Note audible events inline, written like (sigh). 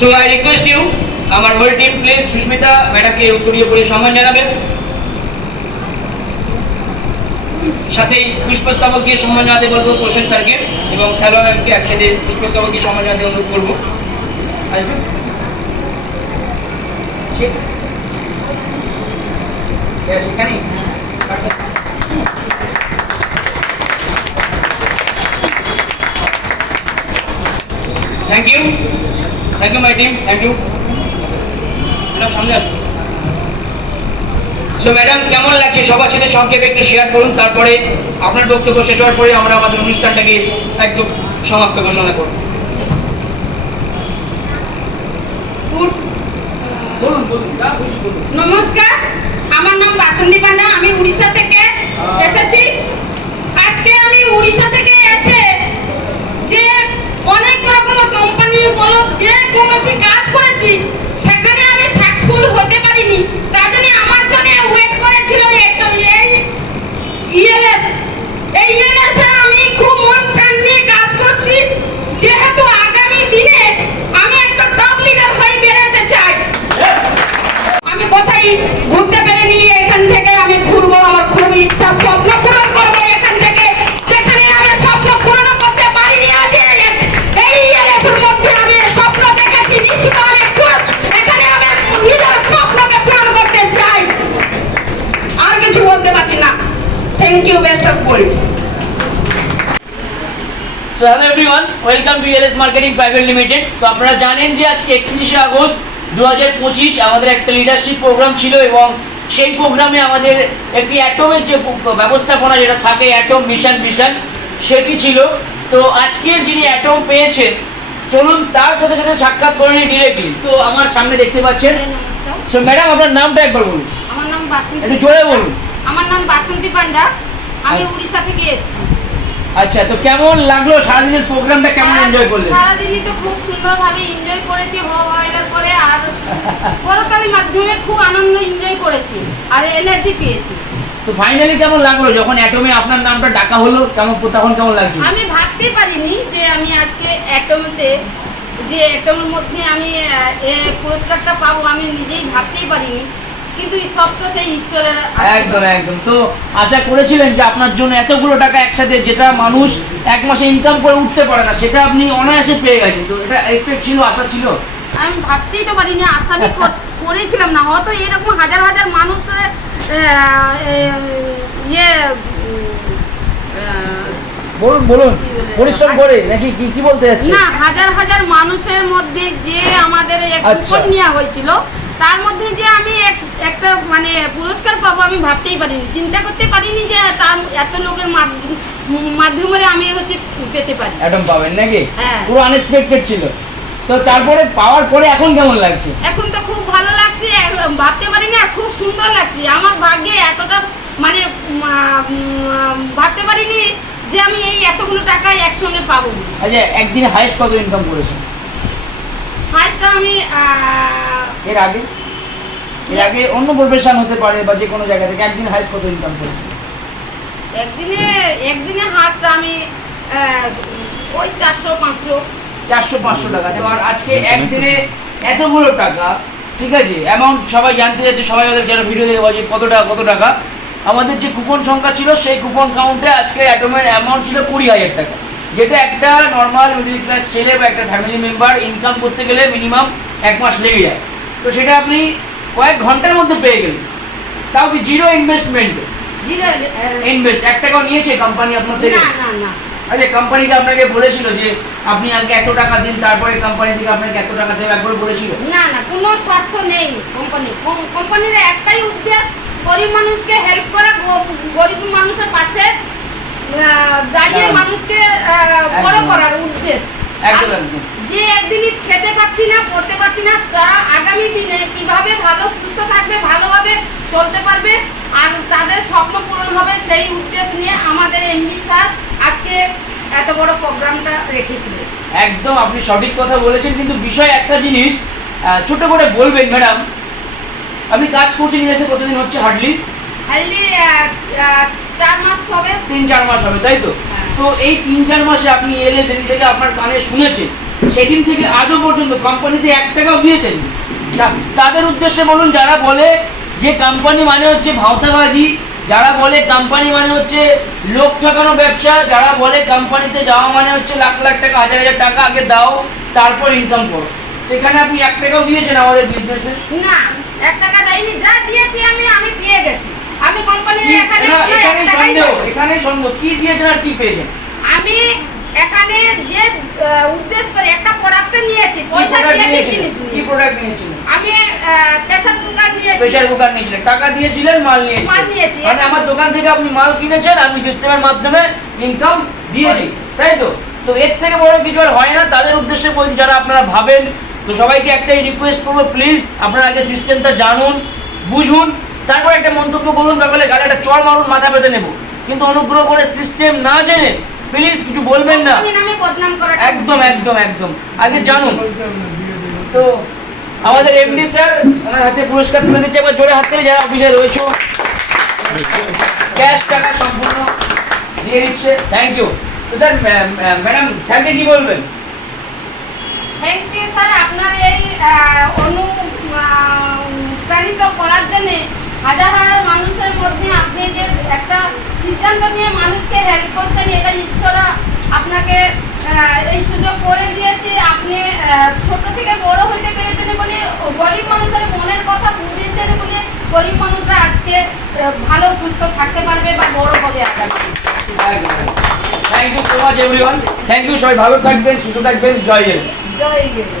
So I request you আমার whole team please Susmita ম্যাডামকে উত্তরীয় করে সম্মান জানাবেন। সাথেই পুষ্পস্তবক সম্মান জানাতে বলব প্রসেন স্যারকে এবং স্যালোয়া ম্যামকে একসাথে পুষ্পস্তবক সম্মান জানাতে অনুরোধ করব। আসবে? ঠিক হ্যাঁ, সেখানেই? Thank you my team thank you madam সামনে আসুন সো ম্যাডাম কেমন লাগছে? সবার সাথে সংক্ষেপে একটু শেয়ার করুন তারপরে আপনার বক্তব্য শেষ হওয়ার পরে আমরা আমাদের অনুষ্ঠানটাকে একদম সমাপ্ত ঘোষণা করব। নমস্কার আমার নাম বাসন্তী পান্ডা আমি উড়িষ্যা থেকে এসেছি আজকে আমি উড়িষ্যা থেকে এসে যে অনেক রকম কোম্পানি বলো যে কৌশি কাজ করেছি so hello everyone welcome to LS marketing private limited তো আপনারা জানেন যে আজকে একত্রিশে আগস্ট দু হাজার পঁচিশ আমাদের একটা লিডারশিপ প্রোগ্রাম ছিল এবং সেই প্রোগ্রামে আমাদের একটি অ্যাটমের যে ব্যবস্থাপনা যেটা থাকে অ্যাটম মিশন মিশন সেটি ছিল। তো আজকের যিনি অ্যাটম পেয়েছেন চলুন তার সাথে সাথে সাক্ষাৎ করে নিই ডিরেক্টলি তো আমার সামনে দেখতে পাচ্ছেন। সো ম্যাডাম আপনার নামটা একবার বলুন। আমার নাম বাসন্তী একটু জোরে বলুন। আমার নাম বাসন্তী পান্ডা। আমি আচ্ছা। উড়িষ্যা থেকে এসেছি। আচ্ছা তো কেমন লাগল? সারাদিনের প্রোগ্রামটা কেমন এনজয় করলেন সারাদিনই তো খুব সুন্দরভাবে এনজয় করেছি হো হাইলার করে আর (laughs) পরকালের মাধ্যমে খুব আনন্দ এনজয় করেছি আর এনার্জি পেয়েছি। তো ফাইনালি কেমন লাগল? যখন অ্যাটমে আপনার নামটা ডাকা হলো কেমন তখন কেমন লাগল? আমি ভাবতে পারিনি যে আমি আজকে অ্যাটমতে যে অ্যাটমের মধ্যে আমি পুরস্কারটা পাবো আমি নিজেই ভাবতেই পারিনি। কিন্তু সব তো সেই ঈশ্বরের একদম একদম। তো আশা করেছিলেন যে আপনার জন্য এতগুলো টাকা একসাথে যেটা মানুষ এক মাসে ইনকাম করে উঠতে পারে না সেটা আপনি অনায়াসে পেয়ে গেছেন। তো এটা এক্সপেক্ট ছিল আশা ছিল? আমি ভাবতেই তো পারিনি আশা আমি (laughs) করেছিলাম না। হয়তো এরকম হাজার হাজার মানুষের ইয়ে বলুন বলুন। পরিশ্রম করে নাকি কি কি বলতে না হাজার হাজার মানুষের মধ্যে যে আমাদের আচ্ছা। কুপন নেওয়া হয়েছিল তার মধ্যে যে আমি এক- একটা মানে পুরস্কার পাবো আমি ভাবতেই পারিনি। চিন্তা করতে পারিনি যে তার এত লোকের মাধ্য- মাধ্যমে আমি হচ্ছে পেতে পারি। অ্যাটম পাবেন নাকি? হ্যাঁ। পুরো আনএক্সপেক্টেড ছিল। তো তারপরে পাওয়ার পরে এখন কেমন লাগছে? এখন তো খুব ভালো লাগছে ভাবতে পারিনি আর খুব সুন্দর লাগছে। আমার ভাগ্যে এতটা মানে ভাবতে পারিনি যে আমি এই এতগুলো টাকা একসঙ্গে পাবো। আচ্ছা একদিনে হাইস্ট কত ইনকাম করেছেন? ফার্স্ট আমি এর আগে? এর আগে অন্য প্রফেশন হতে পারে বা যে কোনো জায়গা থেকে একদিন হাইস্ট কত ইনকাম করেছেন একদিনে একদিনে হাঁসটা আমি ওই চারশো পাঁচশো। চারশো পাঁচশো টাকা। তো আর আজকে একদিনে এতগুলো টাকা ঠিক আছে? অ্যামাউন্ট সবাই জানতে যাচ্ছে সবাই ওদের যেন ভিডিও দেখে বলছে কত টাকা কত টাকা? আমাদের যে কুপন সংখ্যা ছিল সেই কুপন কাউন্টে আজকে অ্যাটমের অ্যামাউন্ট ছিল কুড়ি হাজার টাকা। যেটা একটা নর্মাল মিডিল ক্লাস ছেলে বা একটা ফ্যামিলি মেম্বার ইনকাম করতে গেলে মিনিমাম এক মাস লেগে যায়। তো সেটা আপনি কয়েক ঘণ্টার মধ্যে পেয়ে গেলেন। তাও কি জিরো ইনভেস্টমেন্ট জিরো ইনভেস্ট এক টাকাও নিয়েছে কোম্পানি আপনার থেকে? না না না। আচ্ছা কোম্পানিকে আপনাকে বলেছিল যে আপনি আগে এত টাকা দিন তারপরে কোম্পানি থেকে আপনাকে এত টাকা দেবে একবার বলেছিল? না না কোনো স্বার্থ নেই কোম্পানি কোম্পানির একটাই উদ্দেশ্য গরিব মানুষকে হেল্প করা গরিব মানুষের পাশে দাঁড়িয়ে মানুষকে বড় করার উদ্দেশ্য। একদম একদম। যে একদিনই খেতে পাচ্ছি না পড়তে পাচ্ছি না তারা আগামী দিনে কীভাবে ভালো সুস্থ থাকবে ভালোভাবে চলতে পারবে আর তাদের স্বপ্ন পূরণ হবে সেই উদ্দেশ্য নিয়ে আমাদের এমবি স্যার আজকে এত বড় প্রোগ্রামটা রেখেছিলেন। একদম আপনি সঠিক কথা বলেছেন কিন্তু বিষয় একটা জিনিস ছোট করে বলবেন ম্যাডাম। আপনি কাজ করছেন ইউএসএ কতদিন হচ্ছে হার্ডলি। হাইলি চার মাস হবে। তিন চার মাস হবে তাই তো? হ্যাঁ। তো এই তিন চার মাসে আপনি এলে যেদিন থেকে আপনার কানে শুনেছে সেদিন থেকে আজও পর্যন্ত কোম্পানিতে এক টাকাও দিয়েছেন। তাদের উদ্দেশ্যে বলুন যারা বলে যে কোম্পানি মানে হচ্ছে ভাওতাবাজি যারা বলে কোম্পানি মানে হচ্ছে লোক ঠকানো ব্যবসা যারা বলে কোম্পানিতে যাওয়া মানে হচ্ছে লাখ লাখ টাকা হাজার হাজার টাকা আগে দাও তারপর ইনকাম করো। এখানে আপনি এক টাকাও দিয়েছেন আমাদের বিজনেসে না এক টাকা দেয়নি। যা দিয়েছি আমি আমি পেয়ে গেছি। আমি কোম্পানির এখানে এখানে টাকাই সন্দেহ এখানে সন্দেহ। কি দিয়েছেন আর কি পেয়েছেন আমি এখানে যে উদ্দেশ্য করে একটা প্রোডাক্ট নিয়েছি পয়সা দিয়ে কি নিয়েছিলেন? জিনিস কি প্রোডাক্ট নিয়েছিলেন আমি প্রেসার কুকার নিয়েছি। প্রেসার কুকার নিয়েছিলেন টাকা দিয়েছিলেন মাল নিয়েছিলেন। মাল নিয়েছি। মানে আমার দোকান থেকে আপনি মাল কিনেছেন আমি সিস্টেমের মাধ্যমে ইনকাম দিয়েছি। তাই তো? তো এর থেকে বড় কিছু আর হয় না তাদের উদ্দেশ্যে বলছি যারা আপনারা ভাবেন তো সবাইকে একটাই রিকোয়েস্ট করব প্লিজ আপনারা আগে সিস্টেমটা জানুন বুঝুন তারপর একটা মন্তব্য করুন ব্যাপারে গালে একটা চড় মারুন মাথা পেতে নেব। কিন্তু অনুগ্রহ করে সিস্টেম না জেনে প্লিজ কিছু বলবেন না। একদম একদম একদম। আগে জানুন। তো আমাদের এমডি স্যার ওনার হাতে পুরস্কার তুলে দিচ্ছে। একবার জোরে হাত করে যারা অফিসে রয়েছে ক্যাশ টাকা সম্পূর্ণ দিয়ে দিচ্ছে। থ্যাংক ইউ তো স্যার ম্যাডাম স্যারকে কি বলবেন? Thank you sir. আপনার এই অনুপ্রাণিত করার জন্য হাজার হাজার মানুষের মধ্যে আপনি যে একটা সিদ্ধান্ত নিয়ে মানুষকে হেল্প করছেন এটা ঈশ্বর আপনাকে এই সুযোগ করে দিয়েছে। আপনি ছোট থেকে বড় হইতে পেরেছেন বলে গরিব মানুষের মনের কথা বুঝিয়েছেন বলে গরিব মানুষরা আজকে ভালো সুস্থ থাকতে পারবে বা বড় হবে আগামী thank you so much everyone thank you সবাই ভালো থাকবেন সুস্থ থাকবেন জয় জয় জয়